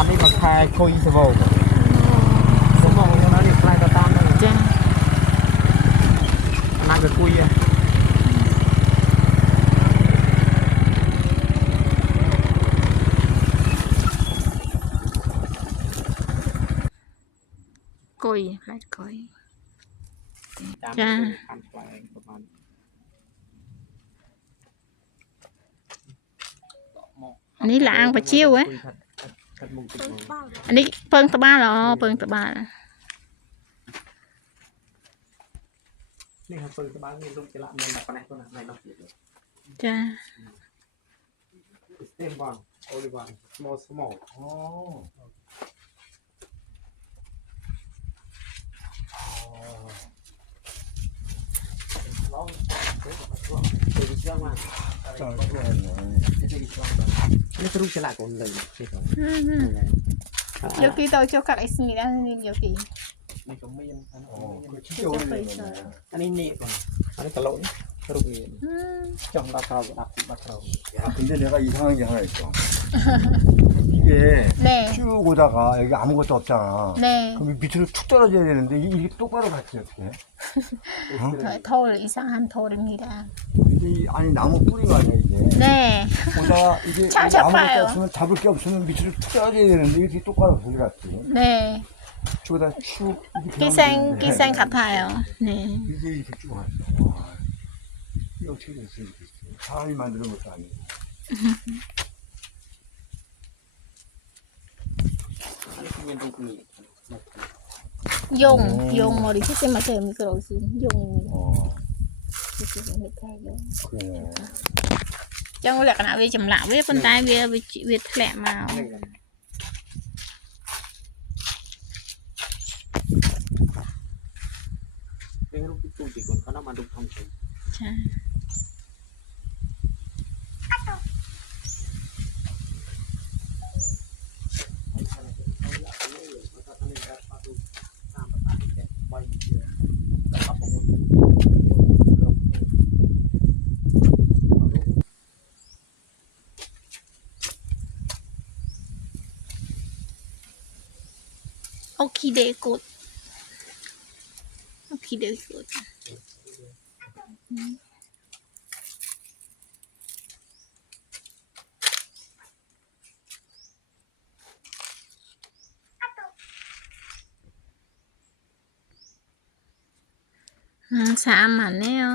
านนี้มันคลายคุยสมองสมองอย่างนั้นนี่คลายตาตามเลยจ้ะนั่งก็คุยอ่ะกุยไล่กุยจ้าอันนี้ล้างไปเชี่ยวเว้ยอันนี้เปิงตะบ้าเหรอเปิงตะบ้านี่ครับเปิงตะบ้านี่ลูกจะละเงินแบบไหนตัวไหนไม่ต้องเสียเลยจ้าเต็มบอลโอลิวัน small small อ๋อลองเดี๋ยวมาช่วงเดี๋ยวช่วงมานี่คือลูกจะละคนเลยใช่ไหม여기 더 조각 있습니다, 선생님 여기. นี่ก็ไม่ยังอันนี้นี่ก่อนอันนี้ตลกรูปนี้จ้องดาวเราดับบัตรเรา 야, 근데 내가 이상한 게 하나 있어. 이게 네. 쭉 오다가 여기 아무것도 없잖아. 네. 그럼 밑으로 툭 떨어져야 되는데 이게 똑바로 갔지 어떻게? 돌 이상한 돌입니다. 이게 아니 나무 뿌리가 아니야 이게. 네. 오다가 이게 참 아무것도 잡아요. 없으면 잡을 게 없으면 밑으로 툭 떨어져야 되는데 이렇게 똑바로 거기 갔지. 네. 쭉오다 쭉 이렇게 기생 같아요. 네. 이게 이렇게 쭉 갔어. 와, 이게 어떻게 됐어 이렇게. 사람이 만드는 것도 아니고. 용 머리 систem mà xem micro dùng 그러네. trong lẹt nào về chầm lạ với phân tay về việt lẹ màuลูกตู้จีก่อนเขาต้องมาดูทำเองโอเคเดกุดโอเคเดกุดสามอันแล้ว